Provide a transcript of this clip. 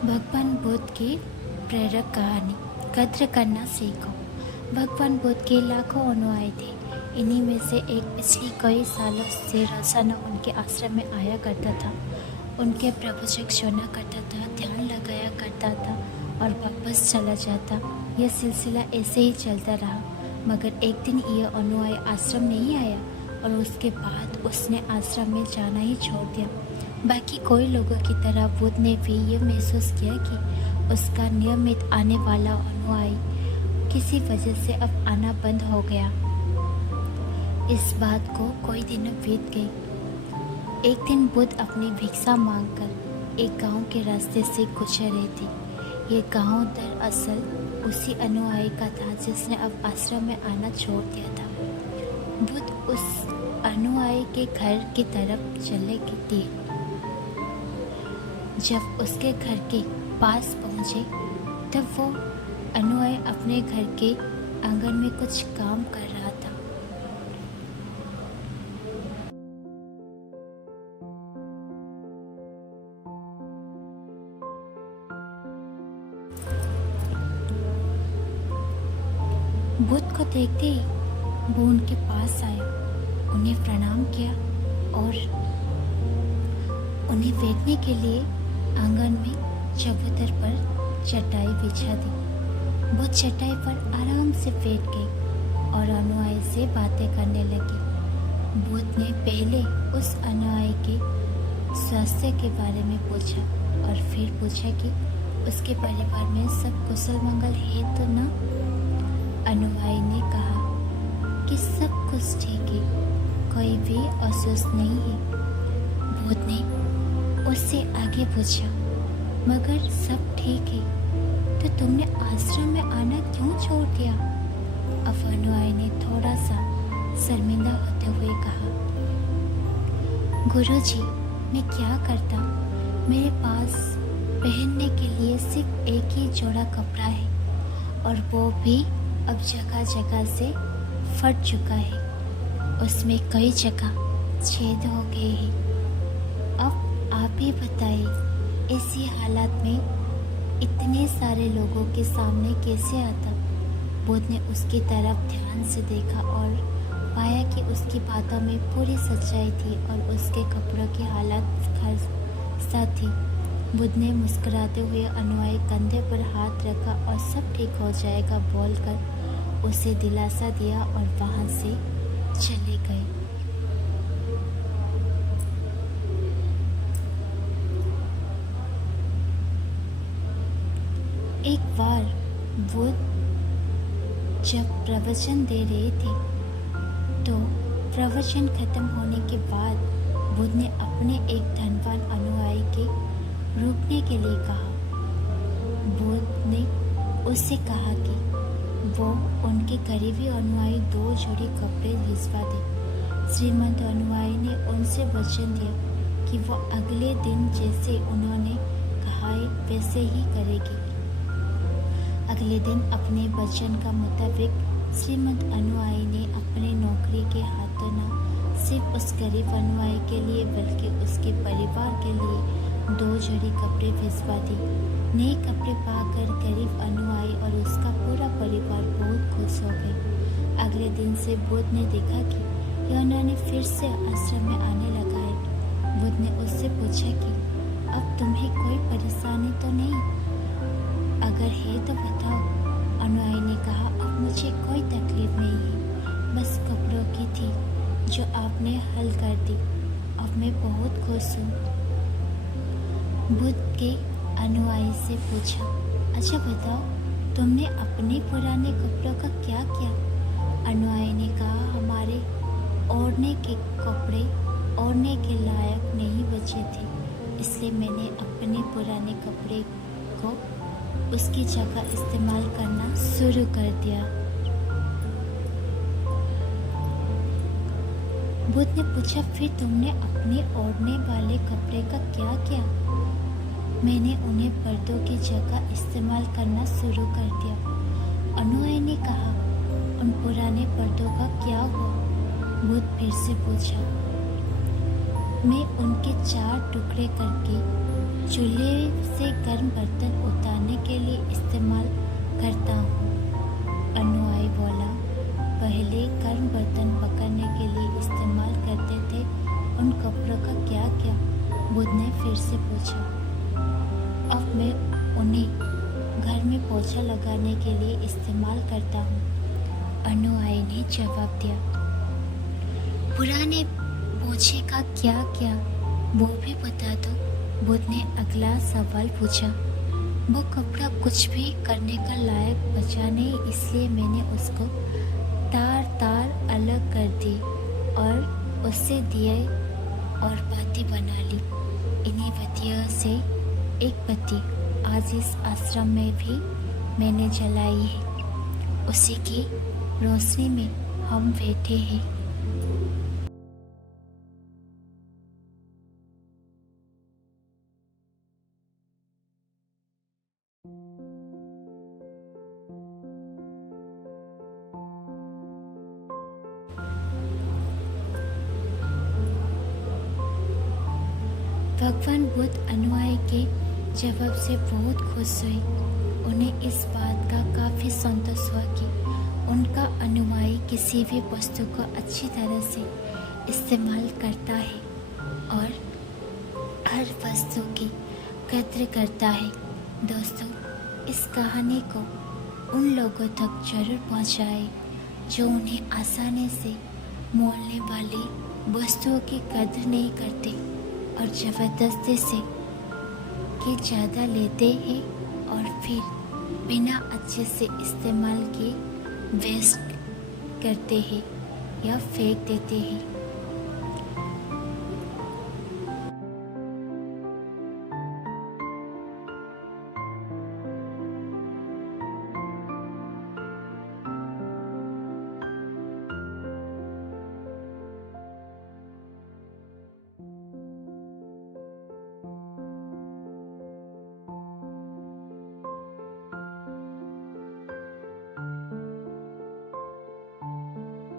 भगवान बुद्ध की प्रेरक कहानी। कद्र करना सीखो। भगवान बुद्ध के लाखों अनुयायी थे। इन्हीं में से एक पिछले कई सालों से रोजाना उनके आश्रम में आया करता था। उनके प्रवचन सुना करता था, ध्यान लगाया करता था और वापस चला जाता। यह सिलसिला ऐसे ही चलता रहा, मगर एक दिन यह अनुयायी आश्रम नहीं आया और उसके बाद उसने आश्रम में जाना ही छोड़ दिया। बाकी कोई लोगों की तरह बुद्ध ने भी ये महसूस किया कि उसका नियमित आने वाला अनुयायी किसी वजह से अब आना बंद हो गया। इस बात को कई दिन बीत गई। एक दिन बुद्ध अपनी भिक्षा मांगकर एक गांव के रास्ते से गुजर रहे थे। ये गांव दरअसल उसी अनुयायी का था जिसने अब आश्रम में आना छोड़ दिया था। बुद्ध उस अनुयायी के घर की तरफ चले गए। जब उसके घर के पास पहुंचे तब वो अनुयायी अपने घर के आंगन में कुछ काम कर रहा था। बुद्ध को देखते ही वो उनके पास आया, उन्हें प्रणाम किया और उन्हें बैठने के लिए आंगन में चबूतर पर चटाई बिछा दी। वो चटाई पर आराम से बैठ गई और अनुयायी से बातें करने लगी। बुद्ध ने पहले उस अनुयायी के स्वास्थ्य के बारे में पूछा और फिर पूछा कि उसके परिवार में सब कुशल मंगल है तो ना। अनुयायी ने कहा कि सब कुछ ठीक है, कोई भी अस्वस्थ नहीं है। बुद्ध ने उससे आगे पूछा, मगर सब ठीक है तो तुमने आश्रम में आना क्यों छोड़ दिया? अब अनुयायी ने थोड़ा सा शर्मिंदा होते हुए कहा, गुरुजी, मैं क्या करता, मेरे पास पहनने के लिए सिर्फ एक ही जोड़ा कपड़ा है और वो भी अब जगह जगह से फट चुका है। उसमें कई जगह छेद हो गए हैं। अब आप ही बताइए, ऐसी हालत में इतने सारे लोगों के सामने कैसे आता? बुद्ध ने उसकी तरफ ध्यान से देखा और पाया कि उसकी बातों में पूरी सच्चाई थी और उसके कपड़ों की हालत खस्ता थी। बुद्ध ने मुस्कुराते हुए अनुयायी कंधे पर हाथ रखा और सब ठीक हो जाएगा बोलकर उसे दिलासा दिया और वहां से चले गए। एक बार बुद्ध जब प्रवचन दे रहे थे तो प्रवचन खत्म होने के बाद बुद्ध ने अपने एक धनवान अनुयायी के रुकने के लिए कहा। बुद्ध ने उससे कहा कि वो उनके करीबी अनुयायी 2 जोड़ी कपड़े भिजवा दे। श्रीमंत अनुयायी ने उनसे वचन दिया कि वो अगले दिन जैसे उन्होंने कहा है वैसे ही करेगी। अगले दिन अपने वचन का मुताबिक श्रीमंत अनुयायी ने अपने नौकरी के हाथों न सिर्फ उस गरीब अनुयायी के लिए बल्कि उसके परिवार के लिए 2 जोड़ी कपड़े भिजवा दी। नए कपड़े पाकर गरीब अनुयायी और उसका पूरा परिवार बहुत खुश हो गए। अगले दिन से बुद्ध ने देखा कि यह अनुयायी फिर से आश्रम में आने लगा है। बुद्ध ने उससे पूछा कि अब तुम्हें कोई परेशानी तो नहीं? अगर है तो बताओ। अनुयायी ने कहा, अब मुझे कोई तकलीफ नहीं है, बस कपड़ों की थी जो आपने हल कर दी। अब मैं बहुत खुश हूँ। बुद्ध के अनुयायी से पूछा, अच्छा बताओ, तुमने अपने पुराने कपड़ों का क्या किया? अनुयायी ने कहा, हमारे ओढ़ने के कपड़े ओढ़ने के लायक नहीं बचे थे, इसलिए मैंने अपने पुराने कपड़े को उसकी जगह इस्तेमाल करना शुरू कर दिया। बुद्ध ने पूछा, फिर तुमने अपने ओढ़ने वाले कपड़े का क्या किया? मैंने उन्हें पर्दों की जगह इस्तेमाल करना शुरू कर दिया। अनुयायी ने कहा, उन पुराने पर्दों का क्या हुआ? बुद्ध फिर से पूछा। मैं उनके 4 टुकड़े करके चूल्हे से गर्म बर्तन उतारने के लिए इस्तेमाल करता हूँ। अनुयायी बोला, पहले गर्म बर्तन पकड़ने के लिए इस्तेमाल करते थे, उन कपड़ों का क्या किया? बुद्ध ने फिर से पूछा। अब मैं उन्हें घर में पोछा लगाने के लिए इस्तेमाल करता हूँ, अनुयायी ने जवाब दिया। पुराने पोछे का क्या किया, वो भी बता दो, बुद्ध ने अगला सवाल पूछा। वो कपड़ा कुछ भी करने का लायक बचा नहीं, इसलिए मैंने उसको तार तार अलग कर दी और उससे दिए और बाती बना ली। इन्हीं बत्तियों से एक बत्ती आज इस आश्रम में भी मैंने जलाई है, उसी की रोशनी में हम बैठे हैं। भगवान बुद्ध अनुयायी के जवाब से बहुत खुश हुए। उन्हें इस बात का काफ़ी संतोष हुआ कि उनका अनुयायी किसी भी वस्तु को अच्छी तरह से इस्तेमाल करता है और हर वस्तु की कद्र करता है। दोस्तों, इस कहानी को उन लोगों तक जरूर पहुंचाएं जो उन्हें आसानी से मोलने वाली वस्तुओं की कद्र नहीं करते और ज़बरदस्ती से कि ज़्यादा लेते हैं और फिर बिना अच्छे से इस्तेमाल किए वेस्ट करते हैं या फेंक देते हैं।